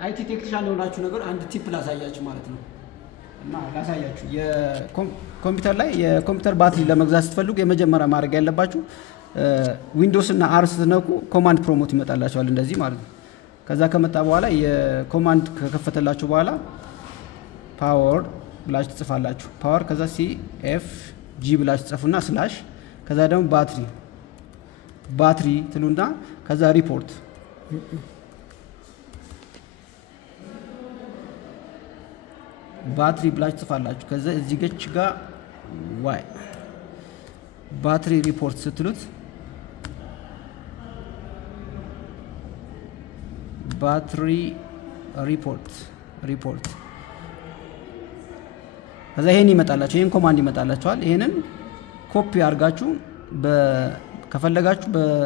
አይቲ ቴክኒሻን ለሆናችሁ ነገር አንድ ቲፕ ላሳያችሁ ማለት ነው። እና ላሳያችሁ የኮምፒውተር ላይ የኮምፒውተር ባትሪ ለመግዛት ስትፈልጉ የመጀመሪያ ማድረግ ያለባችሁ ዊንዶውስ እና አር ስትነኩ ኮማንድ ፕሮሞት ይመጣላችኋል እንደዚህ ማለት ነው። ከዛ ከመጣ በኋላ የኮማንድ ከከፈተላችሁ በኋላ ፓወር ብላችሁ ትጽፋላችሁ። ፓወር ከዛ ሲኤፍ ጂ ብላችሁ ትጽፉና ስላሽ ከዛ ደግሞ ባትሪ ትሉና ከዛ ሪፖርት ባትሪ ብላችሁ ትጽፋላችሁ። ከዛ እዚህ ጋር ዋይ ባትሪ ሪፖርት ስትሉት ባትሪ ሪፖርት ከዛ ይሄን ይመጣላችሁ። ይሄን ኮማንድ ይመጣላችኋል። ይሄንን ኮፒ አድርጋችሁ ከፈለጋችሁ በኮማንድ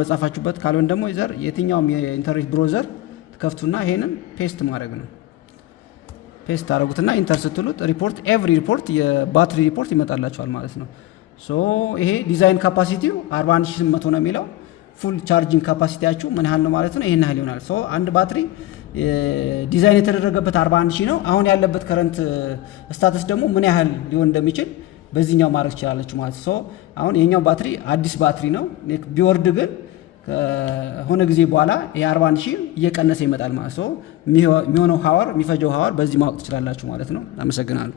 በጻፋችሁበት ካልሆነ ደግሞ ይዘር የትኛውም የኢንተርኔት ብሮዘር ትከፍቱና ይሄንን ፔስት ማድረግ ነው። ፔስት አድርጉትና ኢንተር ስትሉት ኤቭሪ ሪፖርት የባትሪ ሪፖርት ይመጣላችኋል ማለት ነው። ሶ ይሄ ዲዛይን ካፓሲቲው 41800 ነው የሚለው ፉል ቻርጂንግ ካፓሲቲያችሁ ምን ያህል ነው ማለት ነው? ይሄን ያህል ይሆናል። ሶ አንድ ባትሪ ዲዛይን የተደረገበት 41000 ነው። አሁን ያለበት ከረንት ስታተስ ደግሞ ምን ያህል ሊሆን እንደሚችል በዚህኛው ማድረግ ትችላለች ማለት ነው። ሶ አሁን የኛው ባትሪ አዲስ ባትሪ ነው። ቢወርድ ግን ከሆነ ጊዜ በኋላ የ41000 እየቀነሰ ይመጣል ማለት ነው። የሚሆነው ሀወር የሚፈጀው ሀወር በዚህ ማወቅ ትችላላችሁ ማለት ነው። አመሰግናለሁ።